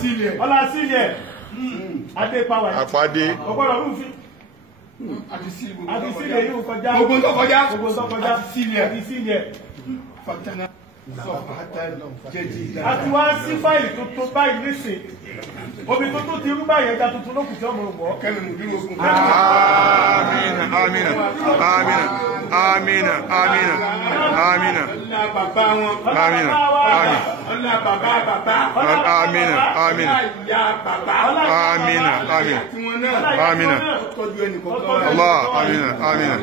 sílẹ̀ adé pàwọ̀ àpàdé ọgbọ́dọ̀ rúfin àti sílẹ̀ yóò kọjá gbogbo tó kọjá àti sílẹ̀ àti wá sí fáìlì tuntun báyìí nísìn omi tuntun ti rú báyìí ẹja tuntun ló kù tí ọmọ wọ kẹrin mú dúró ogun. amina amina amina amina amina amina ọlá bàbá wọn amina ọlá bàbá amina amina ìyá bàbá amina amina amina Allah amina amina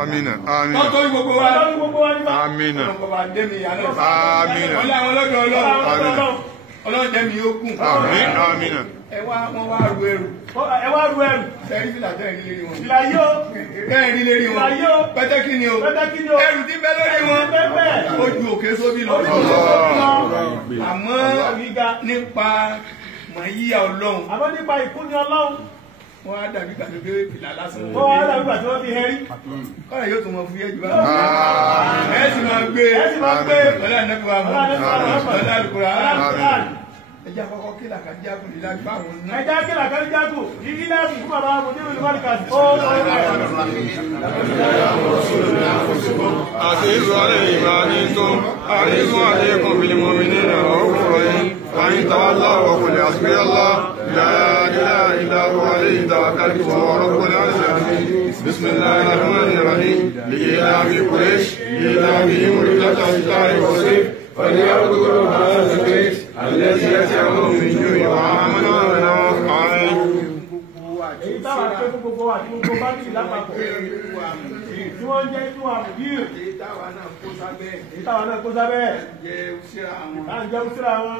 amina amina tọ́jú gbogbo wa amina amina ọlọ́dẹ̀mí yóò kún. amina. wọ́n wá ru ẹrù. sẹ́rí fìlà tẹ́ẹ̀rí lérí wọn. ìlà yóò. tẹ́ẹ̀rí lérí wọn. ìlà yóò. pẹ́tẹ́kì ni o. ẹrù tí bẹ́ lórí wọn. ó ju òkè sóbì lọ. àmọ́ nípa màyíyá ọlọ́run. àmọ́ nípa ìkúni ọlọ́run. wọ́n á dàbí gbàgbé pé fìlà lásán. wọ́n á dàbí gbàgbé wọ́n fi hẹ́rí. kọ́lá yóò tún mọ fún yẹ́jú báyìí. ẹ sì máa gbé. ọlá ìnáwó àmọ́ ọlá àlùkùrá. ẹja kọ́kọ́ kí làkàjágùn nílá báwọn náà. ẹja kí làkàjágùn yìí láàbù fún bàbá àmọ̀dé ìlú mọ́lìkàsì. عزيز عليه ما عنتم عزيز عليكم بالمؤمنين رؤوف رحيم فإن تولوا وقل حسبي الله لا إله إلا هو عليه توكلت وهو رب العرش العظيم بسم الله الرحمن الرحيم لإيلاف قريش إيلافهم رحلة الشتاء والصيف فليعبدوا رب هذا البيت الذي يطعمهم من جوع وآمنهم من خوف. èyí táwọn akẹ́kọ̀ọ́ gbogbo àti gbogbo bá ti lápapọ̀ tí wọ́n jẹ́ inú àmùdíyè èyí táwọn náà kó sábẹ́ láà ń jẹ́ òṣìṣẹ́ àwọn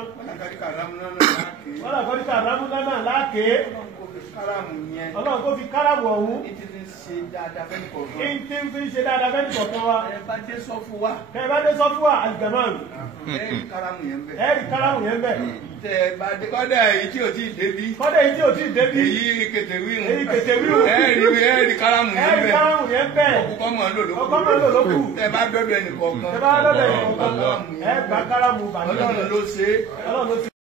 wọ́n làkọ́ríkà rámúná náà láàké ọlọ́run kó fi káràmù ọ̀hún kí n tí ń fi ṣe dáadáa fẹ́ni kọ̀ọ̀kan wa kẹ́ ẹ bá dé sọ fún wa àlùgàmáàrù ẹ̀rí káràmù yẹn bẹ̀. kọ́dà èyí tí ò tí ì débi. èyí kètèwíhùn. ẹ̀rí káràmù yẹn bẹ̀. ọkọ̀ mọ̀ ń lò lókù. tẹ bá dọ́dọ̀ ẹnì kọ̀ọ̀kan. ẹ bá káràmù bàjẹ́. ọlọ́run ló ṣe.